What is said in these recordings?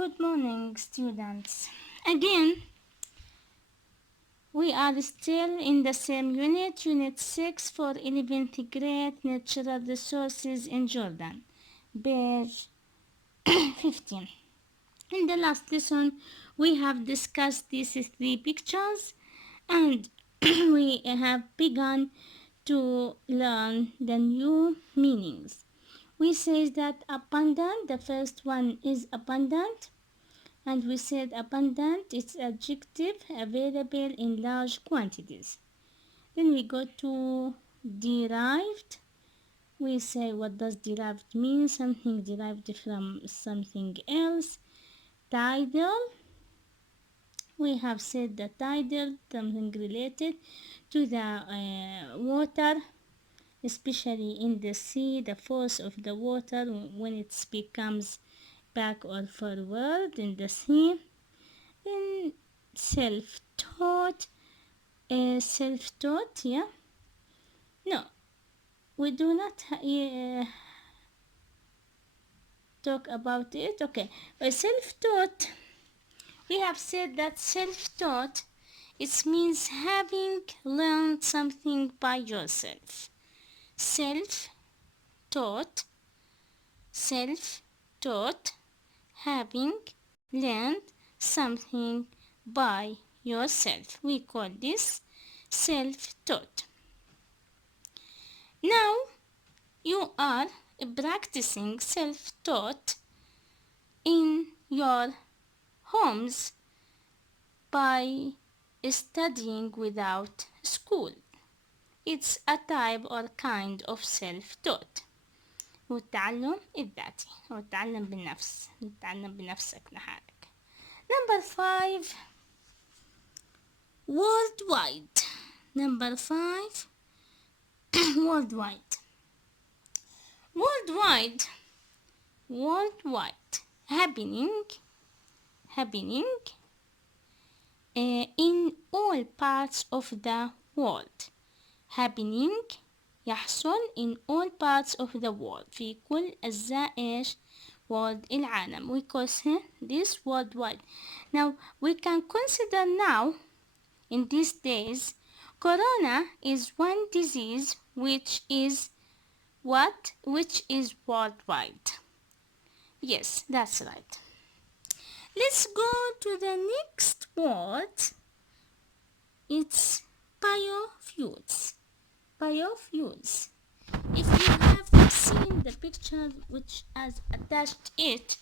Good morning, students. Again, we are still in the same unit, Unit 6 for 11th grade, Natural Resources in Jordan, page 15. In the last lesson, we have discussed these three pictures and we have begun to learn the new meanings. We say that abundant, the first one is abundant. And we said abundant, it's adjective available in large quantities. Then we go to derived. We say what does derived mean? Something derived from something else. Tidal. We have said the tidal, something related to the water, especially in the sea, the force of the water when it becomes back or forward in the sea. Then self-taught, yeah. No, we do not talk about it. Okay, self-taught. We have said that self-taught, it means having learned something by yourself. Self-taught, having learned something by yourself. We call this self-taught. Now you are practicing self-taught in your homes by studying without school. It's a type or kind of self-taught. هو التعلم الذاتي أو التعلم بالنفس، تتعلم بنفسك لحالك. Number 5, worldwide. Number 5, worldwide. Worldwide, happening in all parts of the world. Happening يحصل in all parts of the world. في كل أجزاء إيش؟ world العالم. We call this worldwide. Now we can consider now in these days corona is one disease which is what? Which is worldwide. Yes, that's right. Let's go to the next word. It's biofuels. Biofuels. If you have seen the picture which has attached it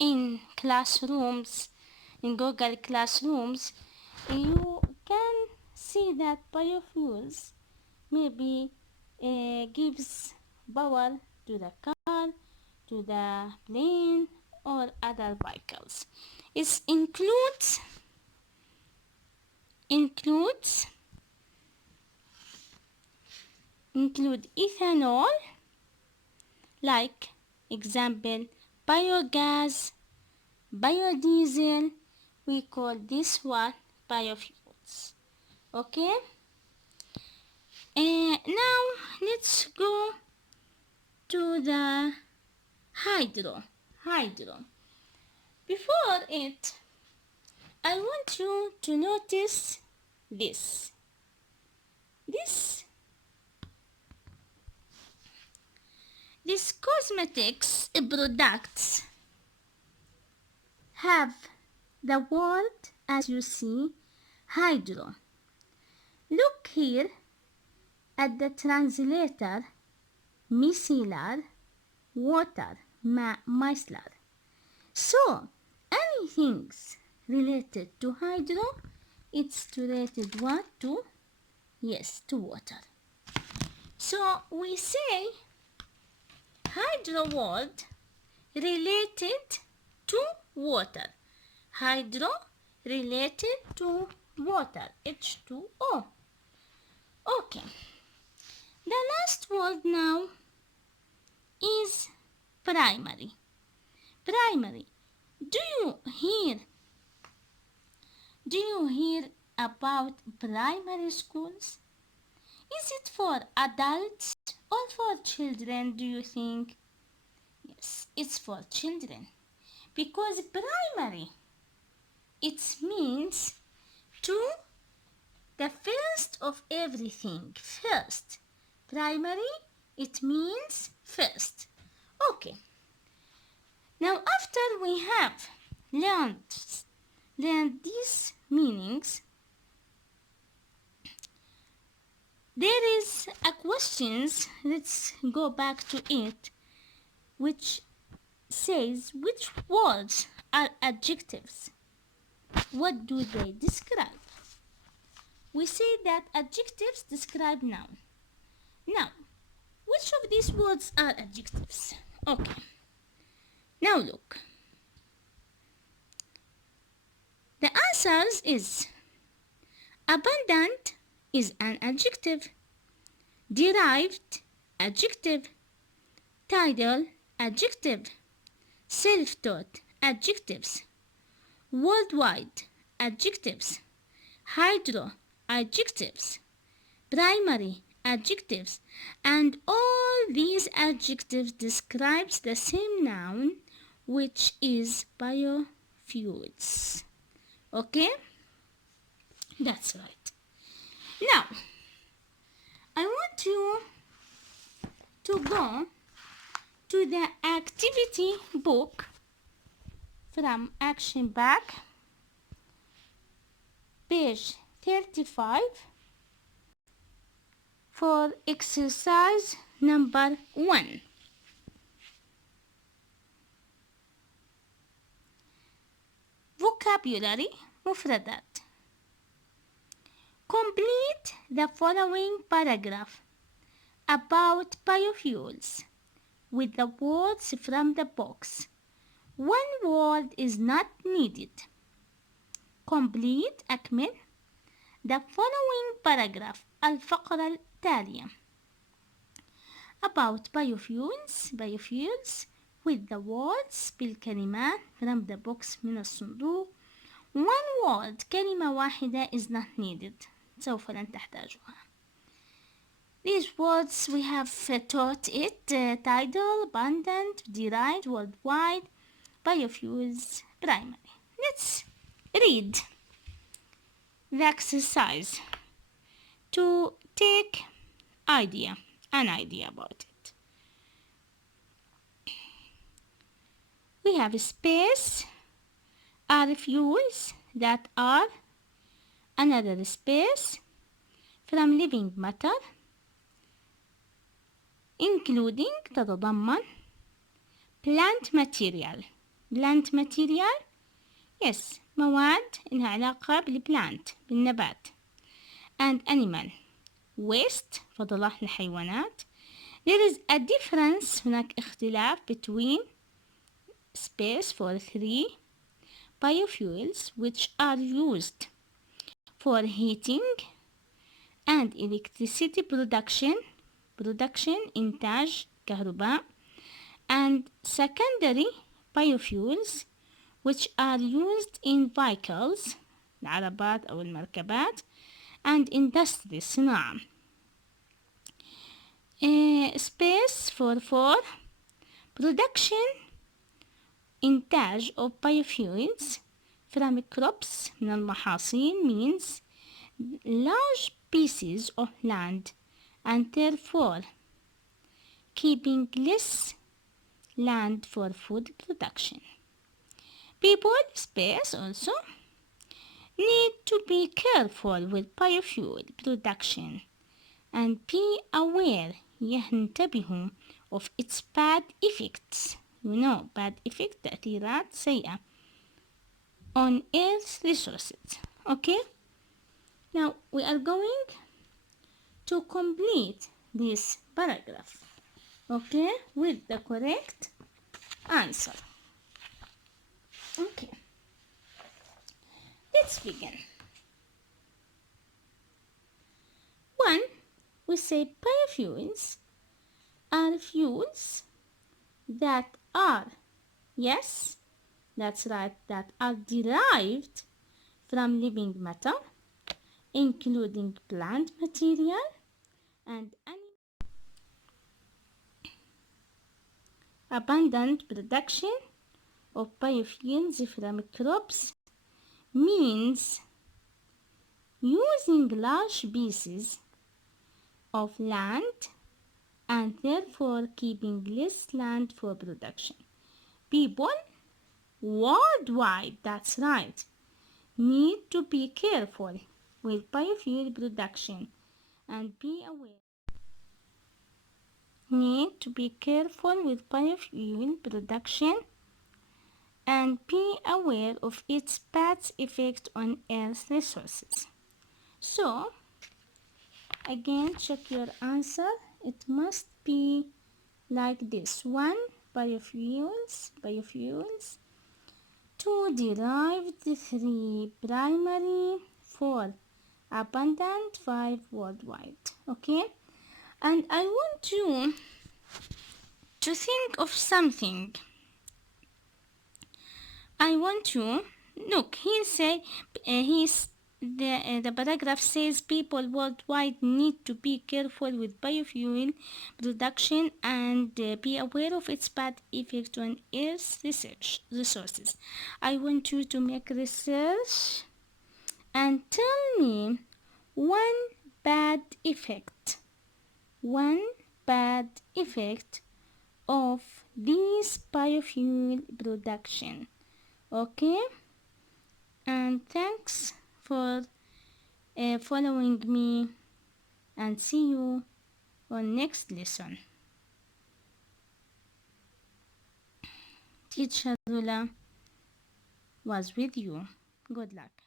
in classrooms, in Google Classrooms, you can see that biofuels maybe gives power to the car, to the plane, or other vehicles. It includes ethanol, like example biogas, biodiesel. We call this one biofuels. Okay, now let's go to the hydro. Before it, I want you to notice this cosmetics products have the word, as you see, hydro. Look here at the translator, micellar, water, micellar. So anything related to hydro, it's related what to? Yes, to water. So we say hydro word related to water. Hydro related to water, H2O. Okay. The last word now is primary. Do you hear about primary schools? Is it for adults or for children, do you think? Yes, it's for children. Because primary, it means to the first of everything. First. Primary, it means first. Okay. Now after we have learned these meanings, there is a questions, let's go back to it, which says which words are adjectives? What do they describe? We say that adjectives describe noun. Now, which of these words are adjectives? Okay. Now look. The answers is abundant is an adjective, derived adjective, tidal adjective, self-taught adjectives, worldwide adjectives, hydro adjectives, primary adjectives, and all these adjectives describes the same noun, which is biofuels. Okay, that's right. Now I want you to go to the activity book from Action Back, page 35, for exercise number 1. Vocabulary مفردات. Complete the following paragraph about biofuels with the words from the box. One word is not needed. Complete أكمل the following paragraph الفقرة التالية about biofuels with the words بالكلمات from the box من الصندوق. One word كلمة واحدة is not needed. سوف لن تحتاجها. These words we have taught it tidal, abundant, derived, worldwide, biofuels, primary. Let's read the exercise to take an idea about it. We have a space are fuels that are another space from living matter including تتضمن plant material yes مواد إنها علاقة بالبلانت بالنبات and animal waste فضلات الحيوانات. There is a difference هناك اختلاف between space for 3 biofuels which are used for heating and electricity production إنتاج كهرباء and secondary biofuels which are used in vehicles العربات أو المركبات and industry صناعة. Space for 4 production إنتاج of biofuels from crops من المحاصيل means large pieces of land and therefore keeping less land for food production. People space also need to be careful with biofuel production and be aware ينتبهوا of its bad effects. You know, bad effect تأثيرات سيئة on earth resources. Okay, now we are going to complete this paragraph, okay, with the correct answer. Okay, let's begin. 1. We say biofuels are fuels that are, yes, that's right, that are derived from living matter, including plant material and animal. Abundant production of biofuels from crops means using large pieces of land and therefore keeping less land for production. People worldwide, that's right, need to be careful with biofuel production and be aware. Need to be careful with biofuel production and be aware of its bad effect on Earth resources. So, again, check your answer. It must be like this. 1. Biofuels. 2. Derived. 3. Primary. 4. Abundant. 5. Worldwide. Okay? And I want you to think of something. I want to look. The paragraph says people worldwide need to be careful with biofuel production and be aware of its bad effect on Earth's resources. I want you to make research and tell me one bad effect. One bad effect of this biofuel production. Okay, and thanks for following me, and see you on next lesson. Teacher ROlA was with you. Good luck.